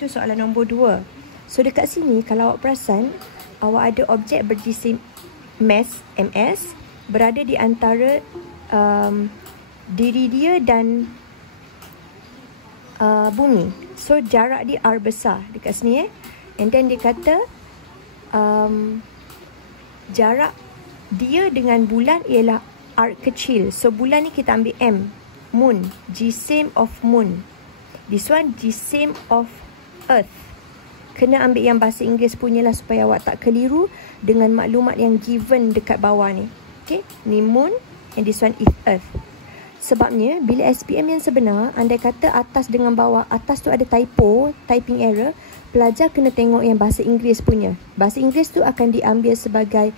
Itu soalan nombor 2. So dekat sini kalau awak perasan, awak ada objek berjisim mass, ms, berada di antara diri dia dan bumi. So jarak dia R besar dekat sini and then dia kata jarak dia dengan bulan ialah R kecil. So bulan ni kita ambil M, moon, jisim of moon. This one jisim of earth. Kena ambil yang bahasa Inggeris punya lah supaya awak tak keliru dengan maklumat yang given dekat bawah ni. Okay, ni moon and this one is earth. Sebabnya bila SPM yang sebenar, andai kata atas dengan bawah, atas tu ada typo, typing error, pelajar kena tengok yang bahasa Inggeris punya. Bahasa Inggeris tu akan diambil sebagai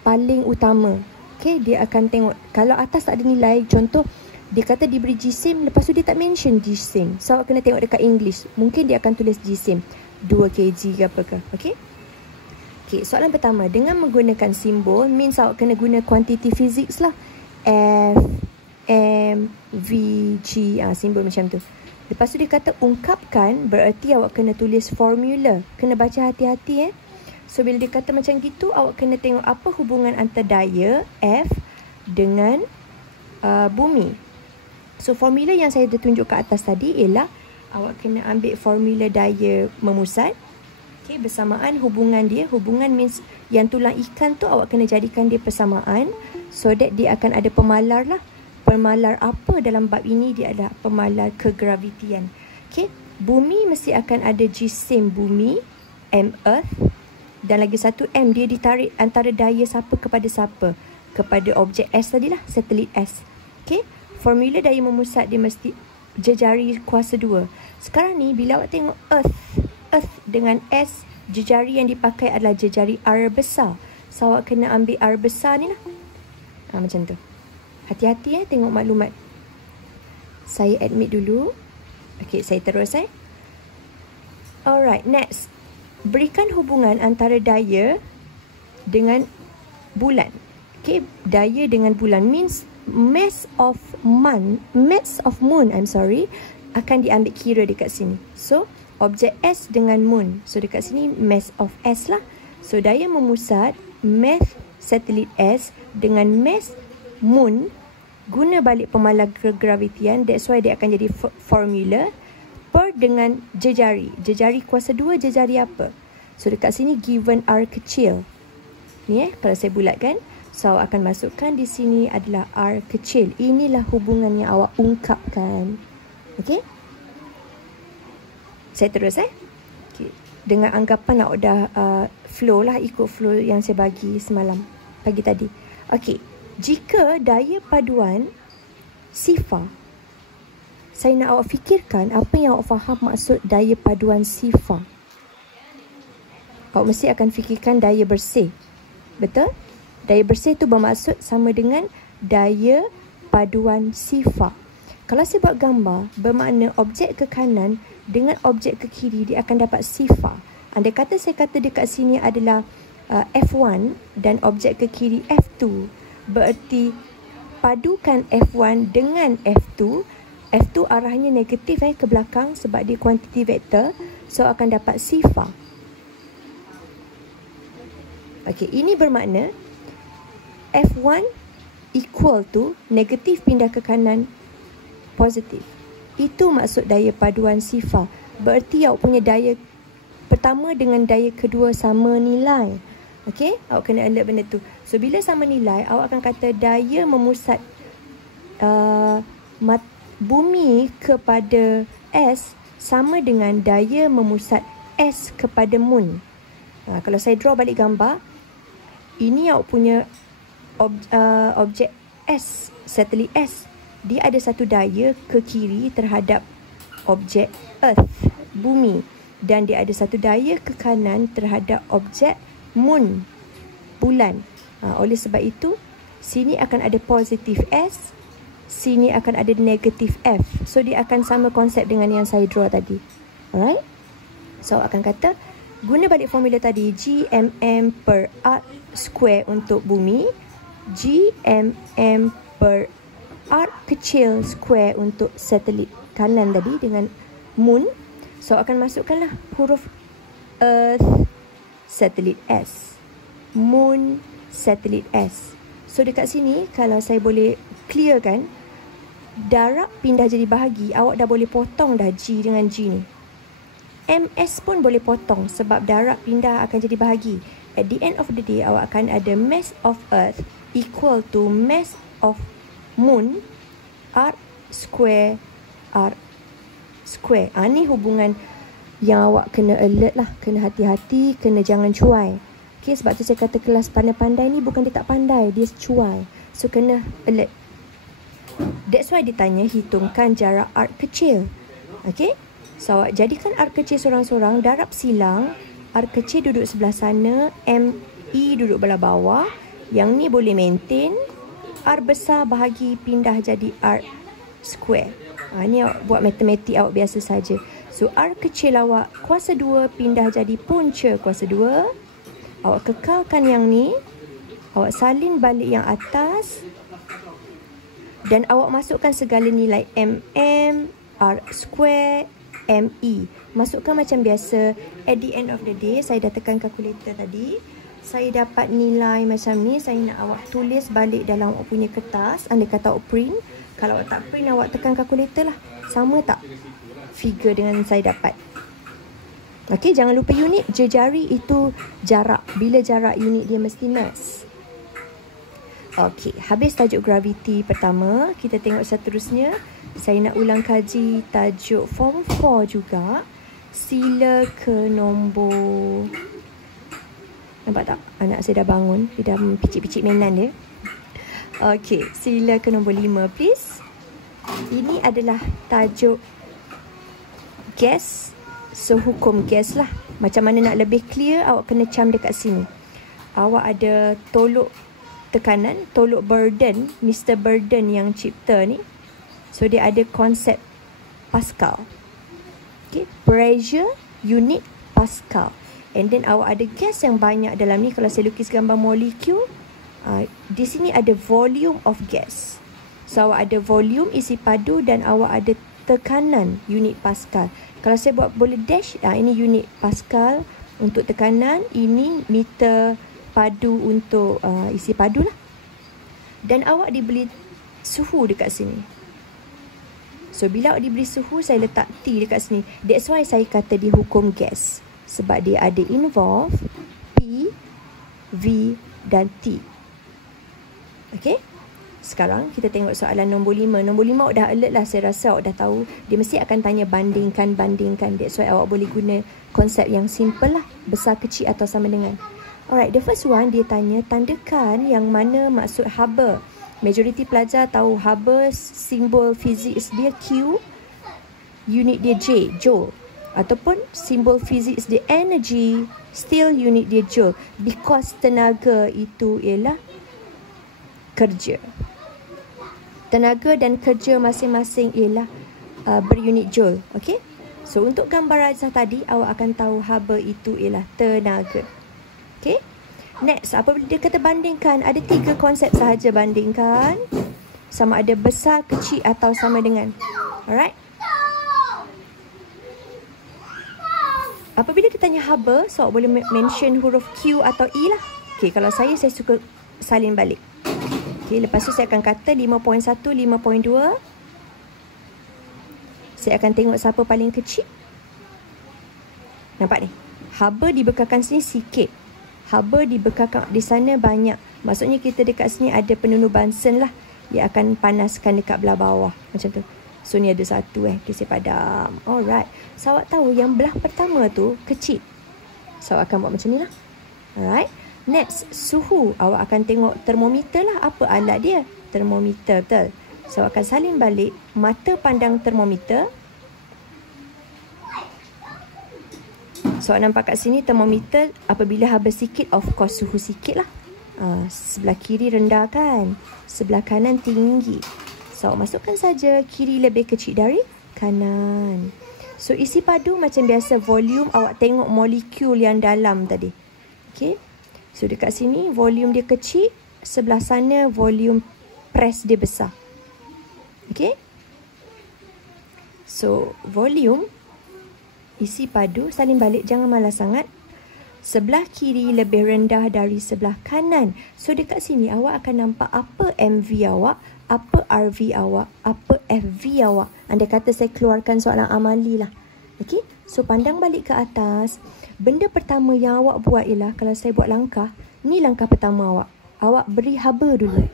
paling utama. Okay, dia akan tengok kalau atas tak ada nilai, contoh dia kata diberi jisim, lepas tu dia tak mention jisim. So awak kena tengok dekat English, mungkin dia akan tulis jisim 2 kg ke apa ke. Okay. Okay, soalan pertama, dengan menggunakan simbol means awak kena guna quantity physics lah. F, M, V, G, simbol macam tu. Lepas tu dia kata ungkapkan, berarti awak kena tulis formula. Kena baca hati-hati So bila dia kata macam gitu, awak kena tengok apa hubungan antara daya F dengan bumi. So formula yang saya dah tunjuk kat atas tadi ialah awak kena ambil formula daya memusat. Okay, bersamaan hubungan dia. Hubungan means yang tulang ikan tu awak kena jadikan dia persamaan. So that dia akan ada pemalar lah. Pemalar apa dalam bab ini? Dia adalah pemalar kegravitian. Okay, bumi mesti akan ada jisim bumi, M earth. Dan lagi satu M, dia ditarik antara daya siapa kepada siapa? Kepada objek S tadilah, satelit S. Okay, formula daya memusat dia mesti jejari kuasa 2. Sekarang ni bila awak tengok earth dengan S, jejari yang dipakai adalah jejari R besar. So awak kena ambil R besar ni lah. Macam tu. Hati-hati tengok maklumat. Saya admit dulu. Okay, saya terus Alright, next. Berikan hubungan antara daya dengan bulan. Okay, daya dengan bulan means mass of moon akan diambil kira dekat sini. So, objek S dengan moon. So, dekat sini mass of S lah. So, daya memusat mass satelit S dengan mass moon, guna balik pemalar kegravitian. That's why dia akan jadi formula per dengan jejari. Jejari kuasa 2, jejari apa? So dekat sini given R kecil. Ni kalau saya bulatkan, so awak akan masukkan di sini adalah R kecil. Inilah hubungan yang awak ungkapkan. Okey? Saya terus Okay. Dengan anggapan awak dah flow lah, ikut flow yang saya bagi semalam, pagi tadi. Okey. Jika daya paduan sifar, saya nak awak fikirkan apa yang awak faham maksud daya paduan sifar. Awak mesti akan fikirkan daya bersih. Betul? Daya bersih tu bermaksud sama dengan daya paduan sifar. Kalau saya buat gambar, bermakna objek ke kanan dengan objek ke kiri, dia akan dapat sifar. Andai kata saya kata dekat sini adalah F1 dan objek ke kiri F2, bererti padukan F1 dengan F2. F2 arahnya negatif ke belakang sebab dia kuantiti vektor. So akan dapat sifar. Okey, ini bermakna F1 equal to negatif pindah ke kanan positif. Itu maksud daya paduan sifar. Bererti awak punya daya pertama dengan daya kedua sama nilai. Okey, awak kena alert benda tu. So bila sama nilai, awak akan kata daya memusat bumi kepada S sama dengan daya memusat S kepada moon. Kalau saya draw balik gambar, ini awak punya objek S, satelit S. Dia ada satu daya ke kiri terhadap objek Earth, bumi. Dan dia ada satu daya ke kanan terhadap objek moon, bulan. Oleh sebab itu, sini akan ada positif S, sini akan ada negatif F. So, dia akan sama konsep dengan yang saya draw tadi. Alright? So, akan kata, guna balik formula tadi, GMM per R square untuk bumi, GMM per R kecil square untuk satelit kanan tadi dengan moon. So akan masukkanlah huruf Earth, satelit S. Moon, satelit S. So dekat sini kalau saya boleh clearkan, darab pindah jadi bahagi, awak dah boleh potong dah G dengan G ni. MS pun boleh potong sebab darab pindah akan jadi bahagi. At the end of the day, awak akan ada mass of Earth equal to mass of Moon R square R square. Ni hubungan yang awak kena alert lah, kena hati-hati, kena jangan cuai. Okay, sebab tu saya kata kelas pandai-pandai ni bukan dia tak pandai, dia cuai. So kena alert. That's why dia tanya hitungkan jarak arc kecil. Okay, so awak jadikan arc kecil sorang-sorang, darab silang. Arc kecil duduk sebelah sana, ME duduk belah bawah. Yang ni boleh maintain. R besar bahagi pindah jadi arc square. Ni awak buat matematik awak biasa saja. So R kecil awak kuasa 2 pindah jadi punca kuasa 2. Awak kekalkan yang ni, awak salin balik yang atas dan awak masukkan segala nilai MM, R square, ME. Masukkan macam biasa. At the end of the day, saya dah tekan kalkulator tadi. Saya dapat nilai macam ni. Saya nak awak tulis balik dalam awak punya kertas. Andai kata awak print. Kalau awak tak print, awak tekan kalkulator lah. Sama tak figure dengan saya dapat? Okey, jangan lupa unit. Jejari itu jarak. Bila jarak unit dia mesti mass. Okey, habis tajuk graviti pertama. Kita tengok seterusnya. Saya nak ulang kaji tajuk form 4 juga. Sila ke nombor... Nampak tak? Anak saya dah bangun. Dia dah picit-picit mainan dia. Okey, sila ke nombor 5 please. Ini adalah tajuk gas. So hukum gas lah. Macam mana nak lebih clear, awak kena cam dekat sini. Awak ada tolok tekanan, tolok burden, Mr. Burden yang cipta ni. So dia ada konsep Pascal. Okay, pressure unit Pascal. And then awak ada gas yang banyak dalam ni. Kalau saya lukis gambar molekul, di sini ada volume of gas. So awak ada volume isi padu dan awak ada tekanan unit Pascal. Kalau saya buat boleh dash, ini unit Pascal untuk tekanan, ini meter padu untuk isi padu lah. Dan awak diberi suhu dekat sini. So bila awak diberi suhu, saya letak T dekat sini. That's why saya kata dia hukum gas. Sebab dia ada involve P, V dan T. Okay. Sekarang kita tengok soalan nombor 5. Nombor 5 awak dah alert lah. Saya rasa awak dah tahu. Dia mesti akan tanya bandingkan. That's why awak boleh guna konsep yang simple lah. Besar, kecil atau sama dengan. Alright, the first one dia tanya tandakan yang mana maksud Hubble. Majoriti pelajar tahu Hubble, simbol fizik dia Q, unit dia J, Joule. Ataupun simbol fizik dia energy, still unit dia Joule. Because tenaga itu ialah kerja. Tenaga dan kerja masing-masing ialah berunit Joule. Okay? So, untuk gambar rajah tadi, awak akan tahu Hubble itu ialah tenaga. Okay? Next, apabila dia kata bandingkan, ada 3 konsep sahaja bandingkan. Sama ada besar, kecil atau sama dengan. Alright? Apabila dia tanya Hubble, so awak boleh mention huruf Q atau E lah. Okay, kalau saya suka salin balik. Okay, lepas tu saya akan kata 5.1, 5.2. Saya akan tengok siapa paling kecil. Nampak ni? Hubble dibekalkan sini sikit. Hubble dibekalkan di sana banyak. Maksudnya kita dekat sini ada penunu Bunsen lah. Dia akan panaskan dekat belah bawah. Macam tu. So ni ada satu Okay, saya padam. Alright. So awak tahu yang belah pertama tu kecil. So awak akan buat macam ni lah. Alright. Next, suhu. Awak akan tengok termometer lah. Apa alat dia? Termometer, betul. So, awak akan salin balik mata pandang termometer. So, awak nampak kat sini termometer apabila habis sikit, of course suhu sikit lah. Sebelah kiri rendah kan? Sebelah kanan tinggi. So, awak masukkan saja kiri lebih kecil dari kanan. So, isi padu macam biasa volume. Awak tengok molekul yang dalam tadi. Okay? So, dekat sini volume dia kecil. Sebelah sana volume press dia besar. Okay. So, volume isi padu, salin balik, jangan malas sangat. Sebelah kiri lebih rendah dari sebelah kanan. So dekat sini awak akan nampak apa MV awak, apa RV awak, apa FV awak. Anda kata saya keluarkan soalan amali lah. Okey, so pandang balik ke atas. Benda pertama yang awak buat ialah, kalau saya buat langkah, ni langkah pertama awak. Awak beri haba dulu.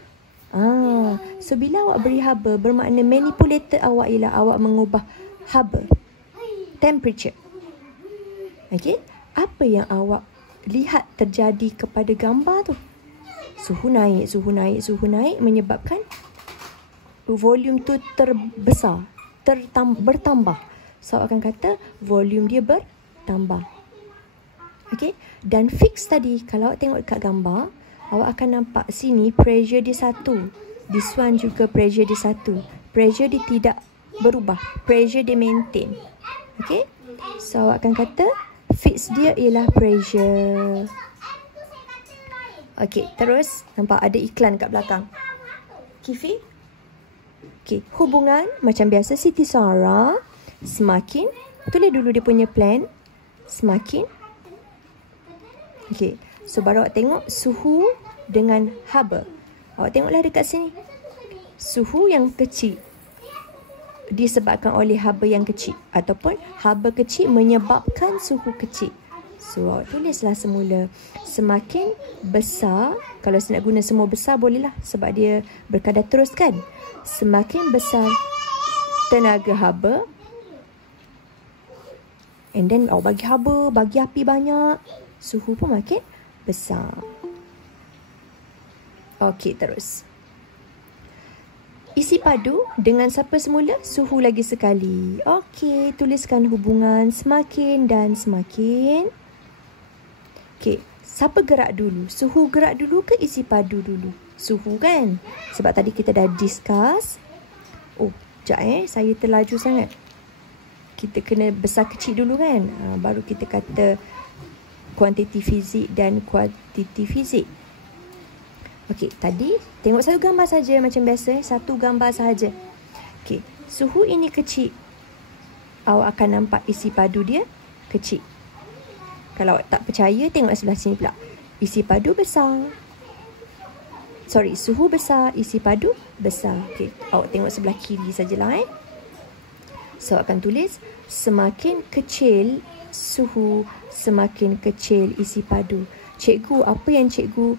So bila awak beri haba, bermakna manipulator awak ialah awak mengubah haba, temperature. Okey, apa yang awak lihat terjadi kepada gambar tu? Suhu naik, suhu naik, suhu naik menyebabkan volume tu terbesar, bertambah. So awak akan kata volume dia bertambah. Okey, dan fix tadi, kalau awak tengok dekat gambar, awak akan nampak sini pressure dia satu. This one juga pressure dia satu. Pressure dia tidak berubah, pressure dia maintain. Okey, so awak akan kata fix dia ialah pressure. Okey, terus nampak ada iklan kat belakang. Kifi? Okey, hubungan macam biasa Siti Sarah. Semakin, tulis dulu dia punya plan. Semakin. Okey, so baru awak tengok suhu dengan haba. Awak tengoklah dekat sini. Suhu yang kecil disebabkan oleh haba yang kecil, ataupun haba kecil menyebabkan suhu kecil. So awak tulislah semula. Semakin besar, kalau saya nak guna semua besar bolehlah sebab dia berkadar terus kan. Semakin besar tenaga haba, and then awak bagi haba, bagi api banyak, suhu pun makin besar. Okey, terus. Isi padu dengan siapa semula? Suhu lagi sekali. Okey, tuliskan hubungan semakin dan semakin. Okey, siapa gerak dulu? Suhu gerak dulu ke isi padu dulu? Suhu kan? Sebab tadi kita dah discuss. Oh, sekejap saya terlaju sangat. Kita kena besar kecil dulu kan? Baru kita kata kuantiti fizik dan kuantiti fizik. Okey, tadi tengok satu gambar saja macam biasa. Satu gambar sahaja. Okey, suhu ini kecil. Awak akan nampak isi padu dia kecil. Kalau awak tak percaya, tengok sebelah sini pula. Isi padu besar. Suhu besar, isi padu besar. Okey, awak tengok sebelah kiri sajalah So, akan tulis semakin kecil suhu, semakin kecil isi padu. Cikgu, apa yang cikgu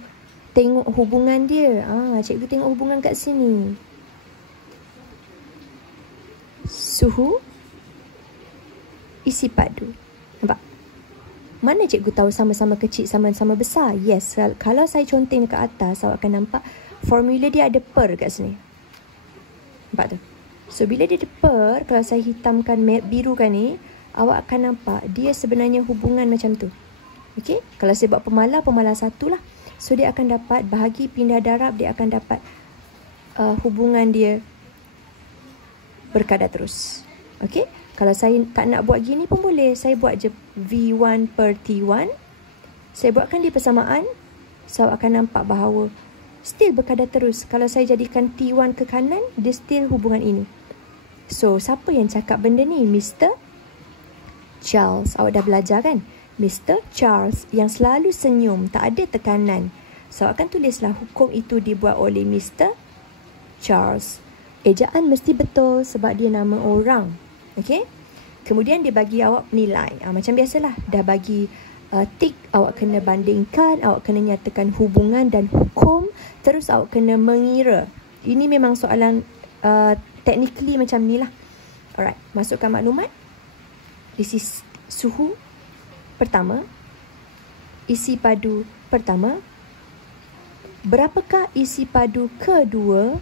tengok hubungan dia? Cikgu tengok hubungan kat sini. Suhu, isi padu. Nampak? Mana cikgu tahu sama-sama kecil, sama-sama besar? Yes, kalau saya conteng dekat atas, awak akan nampak formula dia ada per kat sini. Nampak tu? So, bila dia ada per, kalau saya hitamkan biru kan ni, awak akan nampak dia sebenarnya hubungan macam tu. Okey? Kalau saya buat pemalar satu lah. So, dia akan dapat bahagi pindah darab, dia akan dapat hubungan dia berkadar terus. Okey? Kalau saya tak nak buat gini pun boleh. Saya buat je V1 per T1. Saya buatkan dia persamaan. So, awak akan nampak bahawa still berkadar terus. Kalau saya jadikan T1 ke kanan, dia still hubungan ini. So, siapa yang cakap benda ni? Mr. Charles. Awak dah belajar kan? Mr. Charles yang selalu senyum, tak ada tekanan. So, awak akan tulislah hukum itu dibuat oleh Mr. Charles. Ejaan mesti betul sebab dia nama orang. Okey? Kemudian dia bagi awak nilai. Macam biasalah. Dah bagi tick, awak kena bandingkan, awak kena nyatakan hubungan dan hukum. Terus awak kena mengira. Ini memang soalan technically macam ni lah. Alright, masukkan maklumat. This is suhu pertama. Isi padu pertama. Berapakah isi padu kedua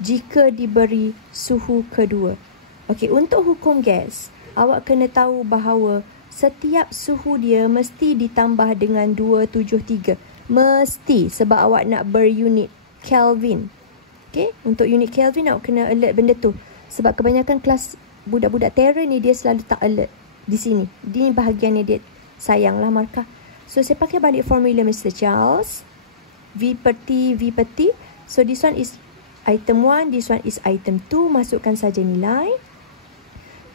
jika diberi suhu kedua? Okey, untuk hukum gas, awak kena tahu bahawa setiap suhu dia mesti ditambah dengan 273. Mesti, sebab awak nak berunit Kelvin. Okey, untuk unit Kelvin awak kena alert benda tu. Sebab kebanyakan kelas budak-budak Terra ni dia selalu tak alert di sini. Ini bahagian ni dia sayanglah markah. So, saya pakai balik formula Mr. Charles. V per T, V per T. So, this one is item 1, this one is item 2. Masukkan saja nilai.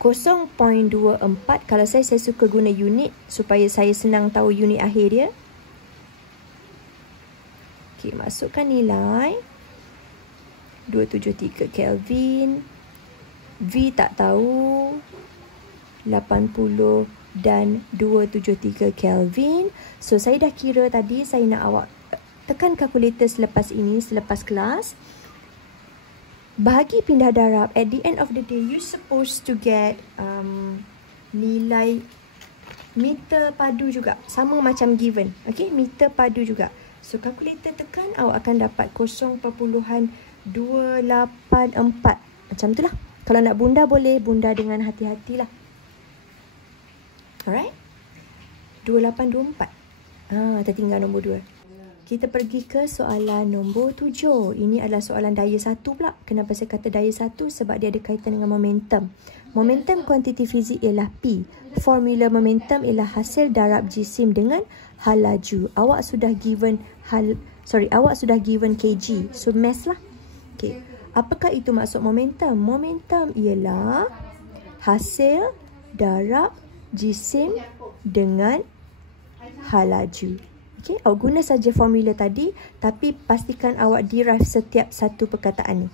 0.24. Kalau saya suka guna unit supaya saya senang tahu unit akhir dia. Okey, masukkan nilai 273 Kelvin. V tak tahu, 80 dan 273 Kelvin. So saya dah kira tadi. Saya nak awak tekan kalkulator selepas ini, selepas kelas. Bahagi pindah darab. At the end of the day, you supposed to get nilai meter padu juga. Sama macam given. Okay, meter padu juga. So kalkulator tekan, awak akan dapat 0.284. Macam tu lah. Kalau nak bunda boleh bunda dengan hati-hatilah. Alright. 2824. Tertinggal nombor 2. Kita pergi ke soalan nombor 7. Ini adalah soalan daya 1 pula. Kenapa saya kata daya 1? Sebab dia ada kaitan dengan momentum. Momentum kuantiti fizik ialah P. Formula momentum ialah hasil darab jisim dengan hal laju. Awak sudah given kg. So mass lah. Okay. Apakah itu maksud momentum? Momentum ialah hasil darab jisim dengan hal laju. Okay, awak guna saja formula tadi, tapi pastikan awak derive setiap satu perkataan ni.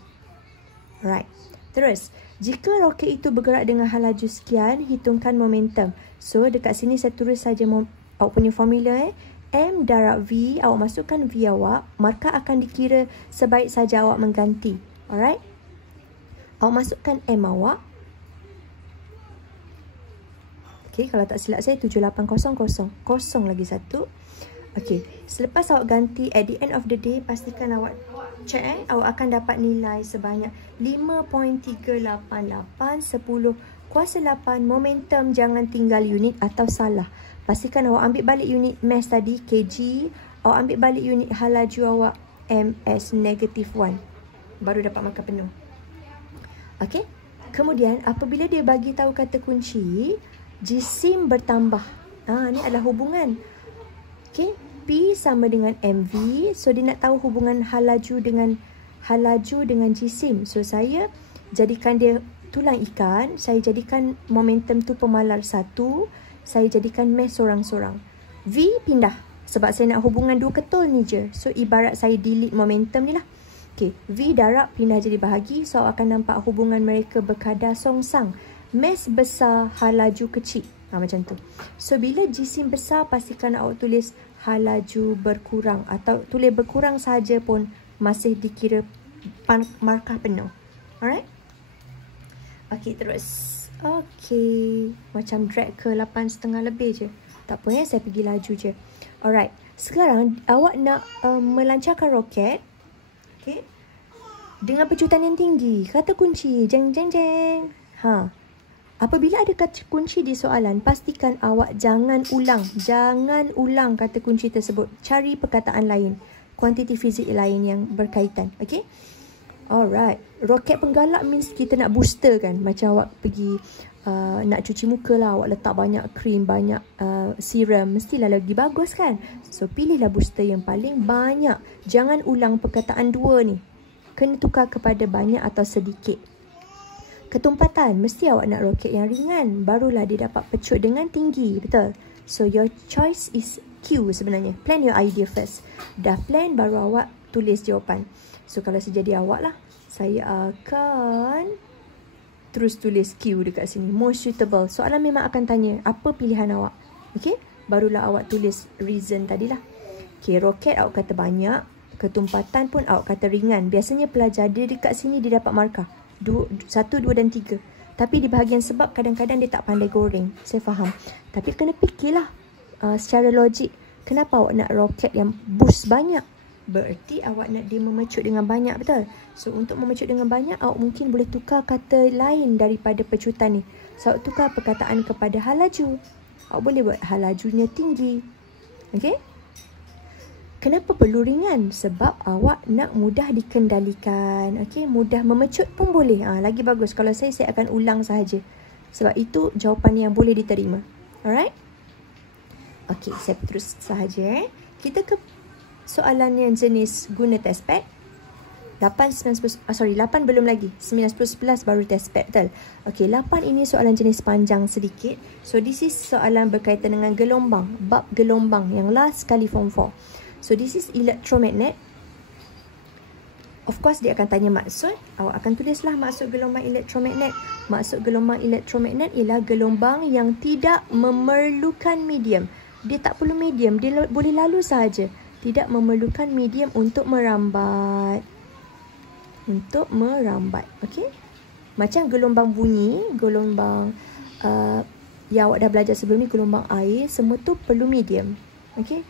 Alright. Terus, jika roket itu bergerak dengan hal laju sekian, hitungkan momentum. So, dekat sini saya tulis saja awak punya formula. M darab V, awak masukkan V awak, markah akan dikira sebaik saja awak mengganti. Alright. Awak masukkan M awak. Okay, kalau tak silap saya 7800. Kosong lagi satu. Okay, selepas awak ganti, at the end of the day, pastikan awak check. Awak akan dapat nilai sebanyak 5.388 10 kuasa 8. Momentum jangan tinggal unit atau salah. Pastikan awak ambil balik unit mass tadi, kg. Awak ambil balik unit hal laju awak, ms -1. Baru dapat markah penuh. Okay. Kemudian, apabila dia bagi tahu kata kunci, jisim bertambah. Ni adalah hubungan. Okay. P sama dengan mv. So, dia nak tahu hubungan hal laju dengan jisim. So, saya jadikan dia tulang ikan. Saya jadikan momentum tu pemalar 1. Saya jadikan mass sorang-sorang. V pindah. Sebab saya nak hubungan dua ketul ni je. So, ibarat saya delete momentum ni lah. Okay, V darab pindah jadi bahagi. So, awak akan nampak hubungan mereka berkadar songsang. Mass besar, hal laju kecil. Macam tu. So, bila jisim besar, pastikan awak tulis hal laju berkurang. Atau tulis berkurang saja pun masih dikira markah penuh. Alright? Okay, terus. Okay. Macam drag ke 8.5 lebih je. Tak apa ya, saya pergi laju je. Alright. Sekarang, awak nak melancarkan roket. Okay. Dengan pecutan yang tinggi. Kata kunci. Jeng, jeng, jeng. Apabila ada kata kunci di soalan, pastikan awak jangan ulang kata kunci tersebut. Cari perkataan lain. Kuantiti fizik lain yang berkaitan. Okay. Alright. Roket penggalak means kita nak booster kan. Macam awak pergi nak cuci muka lah. Awak letak banyak krim, banyak serum. Mestilah lagi bagus kan. So, pilihlah booster yang paling banyak. Jangan ulang perkataan dua ni. Kena tukar kepada banyak atau sedikit. Ketumpatan, mesti awak nak roket yang ringan. Barulah dia dapat pecut dengan tinggi. Betul? So, your choice is Q sebenarnya. Plan your idea first. Dah plan, baru awak tulis jawapan. So, kalau saya jadi awak lah, saya akan terus tulis Q dekat sini. Most suitable. Soalan memang akan tanya, apa pilihan awak? Okay? Barulah awak tulis reason tadilah. Okay, roket awak kata banyak. Ketumpatan pun awak kata ringan. Biasanya pelajar dia dekat sini dia dapat markah. 1, 2 dan 3. Tapi di bahagian sebab kadang-kadang dia tak pandai goreng. Saya faham. Tapi kena fikirlah secara logik. Kenapa awak nak roket yang boost banyak? Berarti awak nak dia memecut dengan banyak, betul? So, untuk memecut dengan banyak, awak mungkin boleh tukar kata lain daripada pecutan ni. So, awak tukar perkataan kepada hal laju. Awak boleh buat hal lajunya tinggi. Okay? Kenapa perlu ringan? Sebab awak nak mudah dikendalikan. Okay, mudah memecut pun boleh. Lagi bagus. Kalau saya akan ulang sahaja. Sebab itu jawapan yang boleh diterima. Alright? Okay, saya terus sahaja. Kita ke soalan yang jenis guna test pad. 8 belum lagi. 9, 10, 11 baru test pad, betul? Okey, 8 ini soalan jenis panjang sedikit. So this is soalan berkaitan dengan gelombang, bab gelombang yang last kali form 4. So this is electromagnet. Of course dia akan tanya maksud. Awak akan tulislah maksud gelombang elektromagnet. Maksud gelombang elektromagnet ialah gelombang yang tidak memerlukan medium. Dia tak perlu medium, dia boleh lalu sahaja. Tidak memerlukan medium untuk merambat. Okey? Macam gelombang bunyi, gelombang yang awak dah belajar sebelum ni, gelombang air, semua tu perlu medium. Okey?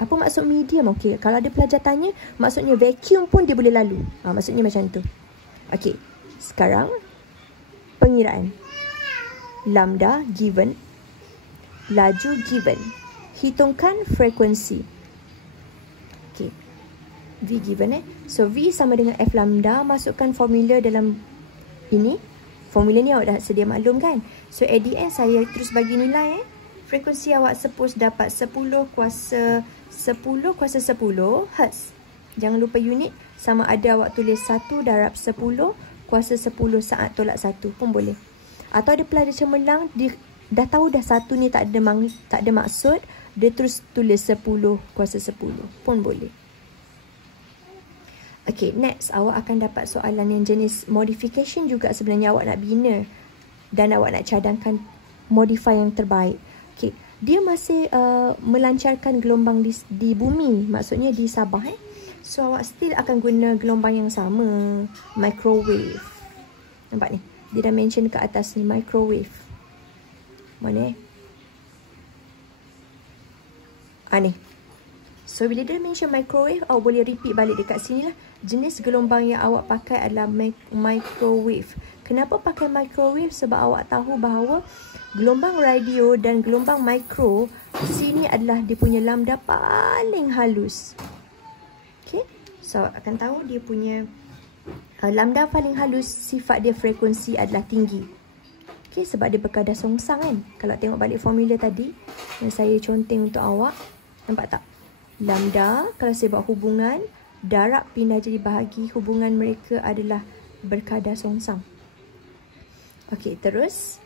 Apa maksud medium? Okey, kalau ada pelajar tanya, maksudnya vacuum pun dia boleh lalu. Maksudnya macam tu. Okey, sekarang pengiraan. Lambda given, laju given. Hitungkan frekuensi. Okey, V given So V sama dengan F lambda. Masukkan formula dalam ini. Formula ni awak dah sedia maklum kan? So at the end saya terus bagi nilai. Frekuensi awak suppose dapat 10 kuasa 10 Hz. Jangan lupa unit. Sama ada awak tulis 1 darab 10 kuasa 10 saat tolak 1 pun boleh. Atau ada pelajar cemerlang, dia dah tahu dah 1 ni tak ada maksud, dia terus tulis 10 kuasa 10 pun boleh. Okay, next awak akan dapat soalan yang jenis modification juga. Sebenarnya awak nak bina dan awak nak cadangkan modify yang terbaik. Okay, dia masih melancarkan gelombang di bumi, maksudnya di Sabah. So awak still akan guna gelombang yang sama, microwave. Nampak ni, dia dah mention ke atas ni, microwave. Mana ni. So bila dia mention microwave, awak boleh repeat balik dekat sini lah. Jenis gelombang yang awak pakai adalah microwave. Kenapa pakai microwave? Sebab awak tahu bahawa gelombang radio dan gelombang mikro sini adalah dia punya lambda paling halus. Okay, so awak akan tahu dia punya lambda paling halus, sifat dia frekuensi adalah tinggi. Okay, sebab dia berkadar songsang kan. Kalau tengok balik formula tadi yang saya conteng untuk awak, nampak tak? Lambda, kalau saya buat hubungan, darab pindah jadi bahagi, hubungan mereka adalah berkadar songsang. Okey, terus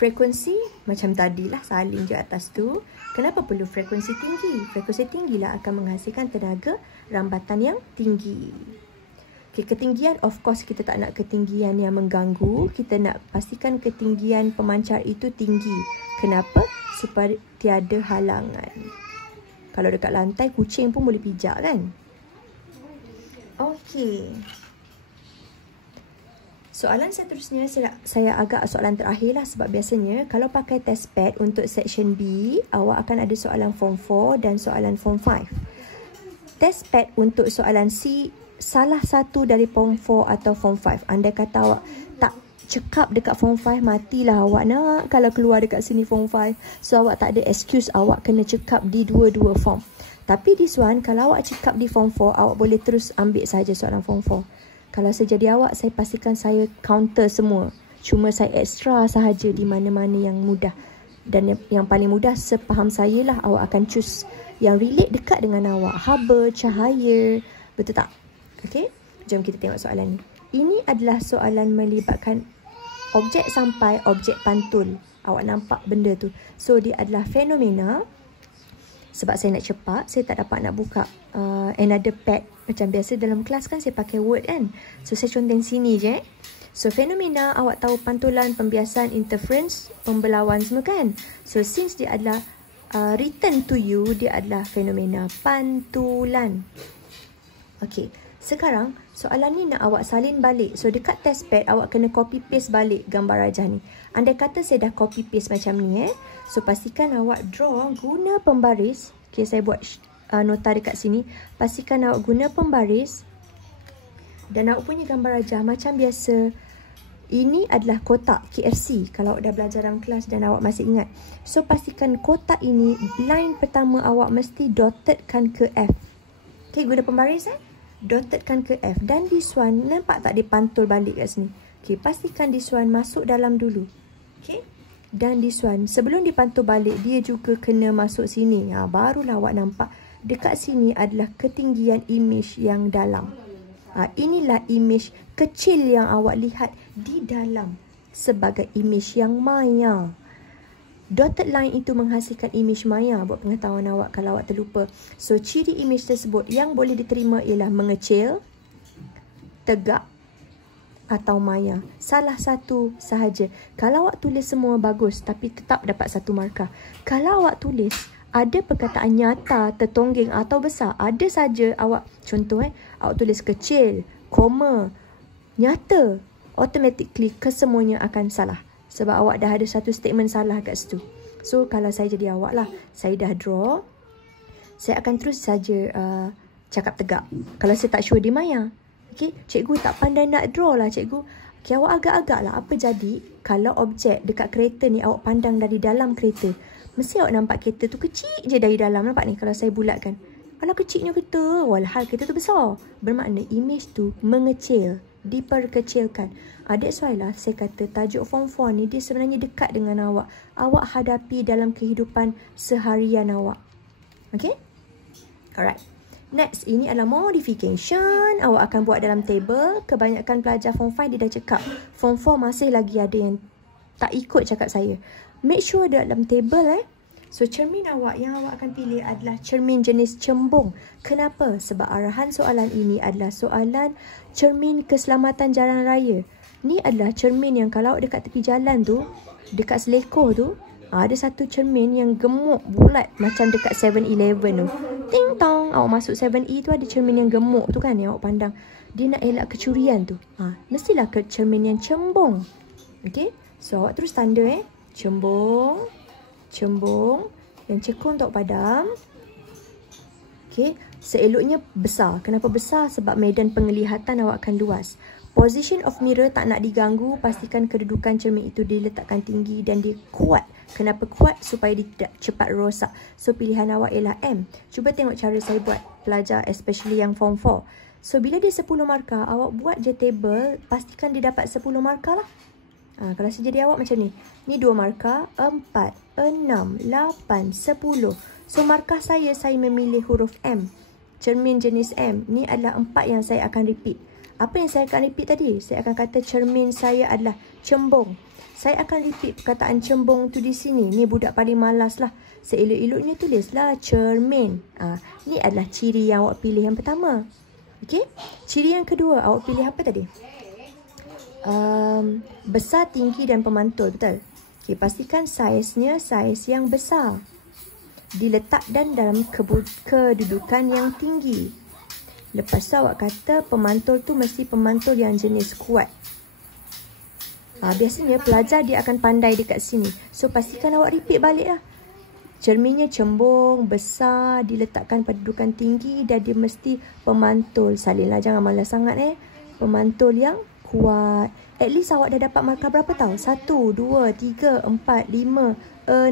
frekuensi macam tadilah, salin je atas tu. Kenapa perlu frekuensi tinggi? Frekuensi tinggi lah akan menghasilkan tenaga rambatan yang tinggi. Okey, ketinggian, of course kita tak nak ketinggian yang mengganggu. Kita nak pastikan ketinggian pemancar itu tinggi. Kenapa? Supaya tiada halangan. Kalau dekat lantai, kucing pun boleh pijak kan? Okey. Soalan seterusnya, saya agak soalan terakhir lah. Sebab biasanya kalau pakai test pad untuk section B, awak akan ada soalan form 4 dan soalan form 5. Test pad untuk soalan C, salah satu dari form 4 atau form 5. Andai kata awak tak cekap dekat form 5, matilah awak nak kalau keluar dekat sini form 5. So awak tak ada excuse, awak kena cekap di dua-dua form. Tapi this one, kalau awak cekap di form 4, awak boleh terus ambil saja soalan form 4. Kalau saya jadi awak, saya pastikan saya counter semua. Cuma saya extra sahaja di mana-mana yang mudah. Dan yang paling mudah, sepaham saya lah, awak akan choose yang relate dekat dengan awak. Haba, cahaya, betul tak? Okey, jom kita tengok soalan ni. Ini adalah soalan melibatkan objek sampai, objek pantul. Awak nampak benda tu. So, dia adalah fenomena. Sebab saya nak cepat, saya tak dapat nak buka another pad. Macam biasa dalam kelas kan saya pakai Word kan. So, saya conteng sini je. So, fenomena, awak tahu pantulan, pembiasan, interference, pembelawan semua kan. So, since dia adalah written to you, dia adalah fenomena pantulan. Okey. Sekarang, soalan ni nak awak salin balik. So, dekat test pad, awak kena copy paste balik gambar rajah ni. Andai kata saya dah copy paste macam ni So, pastikan awak draw guna pembaris. Okay, saya buat nota dekat sini. Pastikan awak guna pembaris. Dan awak punya gambar rajah macam biasa. Ini adalah kotak KFC. Kalau awak dah belajar dalam kelas dan awak masih ingat. So, pastikan kotak ini, line pertama awak mesti dottedkan ke F. Okay, guna pembaris dottedkan ke F. Dan this one, nampak tak dia pantul balik kat sini? Okay, pastikan this one masuk dalam dulu. Okay. Dan this one, sebelum dipantul balik, dia juga kena masuk sini. Barulah awak nampak dekat sini adalah ketinggian image yang dalam. Inilah imej kecil yang awak lihat di dalam sebagai imej yang maya. Dotted line itu menghasilkan imej maya buat pengetahuan awak kalau awak terlupa. So, ciri imej tersebut yang boleh diterima ialah mengecil, tegak atau maya. Salah satu sahaja. Kalau awak tulis semua bagus tapi tetap dapat 1 markah. Kalau awak tulis ada perkataan nyata, tertongging atau besar, ada saja awak, contoh awak tulis kecil, koma, nyata, automatically kesemuanya akan salah. Sebab awak dah ada satu statement salah kat situ. So, kalau saya jadi awak lah, saya dah draw, saya akan terus saja cakap tegak. Kalau saya tak sure di maya. Okay, cikgu tak pandai nak draw lah cikgu. Okay, awak agak-agak lah. Apa jadi kalau objek dekat kereta ni awak pandang dari dalam kereta. Mesti awak nampak kereta tu kecil je dari dalam. Nampak ni kalau saya bulatkan. Alah kecilnya kereta. Walhal kereta tu besar. Bermakna imej tu mengecil. Diperkecilkan. That's why lah saya kata tajuk form 4 ni dia sebenarnya dekat dengan awak. Awak hadapi dalam kehidupan seharian awak. Okay? Alright. Next, ini adalah modification. Awak akan buat dalam table. Kebanyakan pelajar form 5 dia dah cakap. Form 4 masih lagi ada yang tak ikut cakap saya. Make sure dalam table So, cermin awak yang awak akan pilih adalah cermin jenis cembung. Kenapa? Sebab arahan soalan ini adalah soalan cermin keselamatan jalan raya. Ni adalah cermin yang kalau dekat tepi jalan tu, dekat selekoh tu, ada satu cermin yang gemuk bulat macam dekat 7-Eleven tu. Ting tong, awak masuk 7E tu ada cermin yang gemuk tu kan yang awak pandang. Dia nak elak kecurian tu. Mestilah ke cermin yang cembung. Okay? So, awak terus tanda cembung. Cembung. Yang cekung untuk padam. Okay. Seeloknya besar. Kenapa besar? Sebab medan penglihatan awak akan luas. Position of mirror tak nak diganggu. Pastikan kedudukan cermin itu diletakkan tinggi dan dia kuat. Kenapa kuat? Supaya dia tidak cepat rosak. So, pilihan awak ialah M. Cuba tengok cara saya buat pelajar, especially yang form 4. So, bila dia 10 markah, awak buat je table. Pastikan dia dapat 10 markah lah. Kalau saya jadi awak macam ni. Ni 2 markah, 4, 6, 8, 10. So, markah saya memilih huruf M. Cermin jenis M. Ni adalah 4 yang saya akan repeat. Apa yang saya akan repeat tadi? Saya akan kata cermin saya adalah cembung. Saya akan repeat perkataan cembung tu di sini. Ni budak paling malas lah. Seelok-eloknya tulislah cermin. Ni adalah ciri yang awak pilih yang pertama. Okey? Ciri yang kedua, awak pilih apa tadi? Besar, tinggi dan pemantul. Betul? Okay, pastikan saiznya saiz yang besar. Diletak dan dalam kedudukan yang tinggi. Lepas tu awak kata pemantul tu mesti pemantul yang jenis kuat. Biasanya pelajar dia akan pandai dekat sini. So, pastikan awak repeat balik lah. Cerminnya cembung, besar, diletakkan pada kedudukan tinggi dan dia mesti pemantul. Salinlah, jangan malas sangat Pemantul yang kuat. At least awak dah dapat markah berapa tau? 1, 2, 3, 4, 5,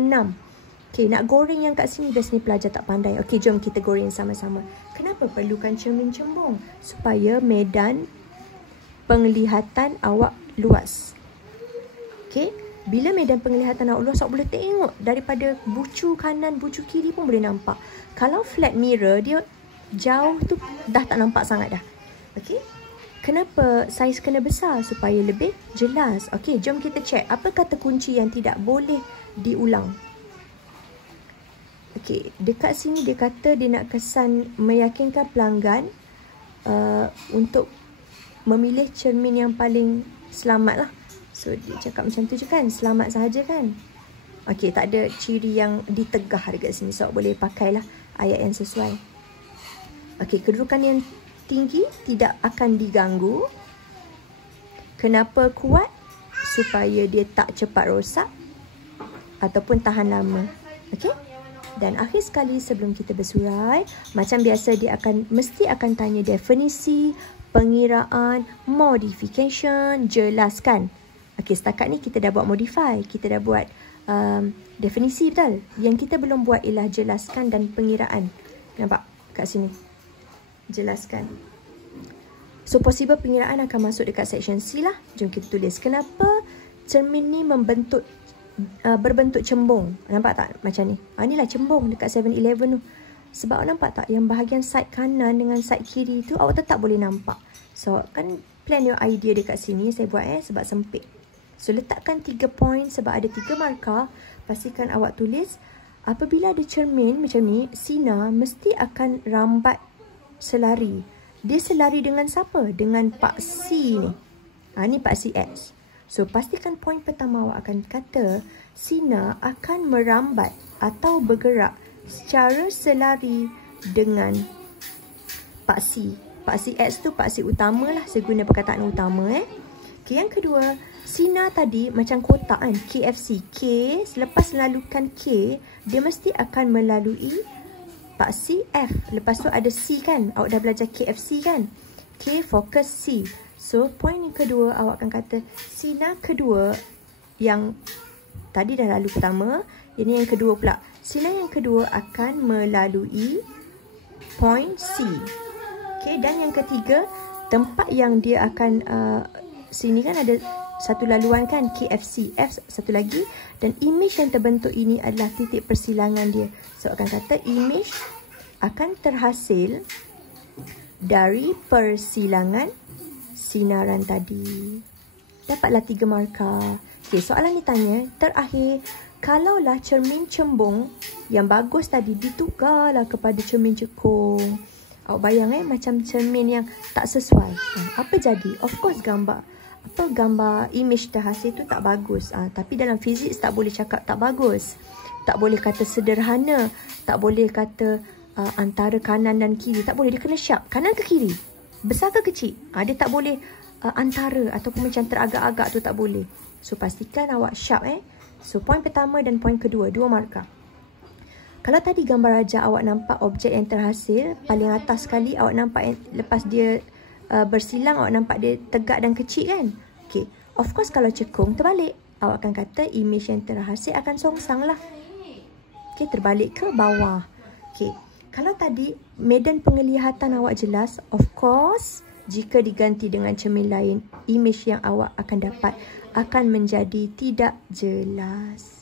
6. Okay, nak goreng yang kat sini biasanya pelajar tak pandai. Okay, jom kita goreng sama-sama. Kenapa perlukan cermin cembung? Supaya medan penglihatan awak luas. Okay, bila medan penglihatan awak luas, awak boleh tengok daripada bucu kanan, bucu kiri pun boleh nampak. Kalau flat mirror, dia jauh tu dah tak nampak sangat dah. Okay. Kenapa saiz kena besar? Supaya lebih jelas. Okey, jom kita check. Apa kata kunci yang tidak boleh diulang? Okey, dekat sini dia kata dia nak kesan meyakinkan pelanggan untuk memilih cermin yang paling selamat lah. So, dia cakap macam tu je kan? Selamat sahaja kan? Okey, tak ada ciri yang ditegah dekat sini. So, boleh pakailah ayat yang sesuai. Okey, kedudukan yang tinggi tidak akan diganggu. Kenapa kuat? Supaya dia tak cepat rosak ataupun tahan lama. Okey? Dan akhir sekali sebelum kita bersurai, macam biasa dia mesti akan tanya definisi, pengiraan, modification, jelaskan. Okey, setakat ni kita dah buat modify, kita dah buat definisi, betul? Yang kita belum buat ialah jelaskan dan pengiraan. Nampak kat sini? Jelaskan. So, possible pengiraan akan masuk dekat section C lah. Jom kita tulis. Kenapa cermin ni berbentuk cembung? Nampak tak macam ni? Inilah cembung dekat 7-Eleven tu. Sebab awak nampak tak yang bahagian side kanan dengan side kiri tu awak tetap boleh nampak. So, kan plan your idea dekat sini. Saya buat sebab sempit. So, letakkan 3 point sebab ada 3 markah. Pastikan awak tulis, apabila ada cermin macam ni, Sina mesti akan rambat selari. Dia selari dengan siapa? Dengan Pak C ni. Ni Pak C X. So, pastikan point pertama awak akan kata, Sina akan merambat atau bergerak secara selari dengan Pak C. Pak C X tu Pak C utama lah. Saya guna perkataan utama. Okay, yang kedua, Sina tadi macam kotak kan, KFC. K, selepas melalukan K, dia mesti akan melalui Pak C, F. Lepas tu ada C kan. Awak dah belajar KFC kan. K, fokus C. So, point yang kedua, awak akan kata, Sina kedua yang tadi dah lalu pertama. Ini yang kedua pula. Sina yang kedua akan melalui point C. Okay, dan yang ketiga, tempat yang dia akan, sini kan ada satu laluan kan, KFC, F satu lagi. Dan image yang terbentuk ini adalah titik persilangan dia. So, akan kata image akan terhasil dari persilangan sinaran tadi. Dapatlah 3 markah. Okay, soalan ni tanya, terakhir, kalaulah cermin cembung yang bagus tadi ditukarlah kepada cermin cekung. Awak bayang macam cermin yang tak sesuai. Apa jadi? Of course gambar image terhasil tu tak bagus. Tapi dalam fizik tak boleh cakap tak bagus. Tak boleh kata sederhana. Tak boleh kata antara kanan dan kiri. Tak boleh, dia kena sharp. Kanan ke kiri? Besar ke kecil? Dia tak boleh antara ataupun macam teragak-agak tu tak boleh. So, pastikan awak sharp So, point pertama dan point kedua, 2 markah. Kalau tadi gambar raja awak nampak objek yang terhasil, paling atas sekali awak nampak lepas dia bersilang, awak nampak dia tegak dan kecil kan? Okay. Of course, kalau cekung, terbalik. Awak akan kata image yang terhasil akan songsang lah. Okay, terbalik ke bawah. Okay. Kalau tadi medan penglihatan awak jelas, of course, jika diganti dengan cermin lain, image yang awak akan dapat akan menjadi tidak jelas.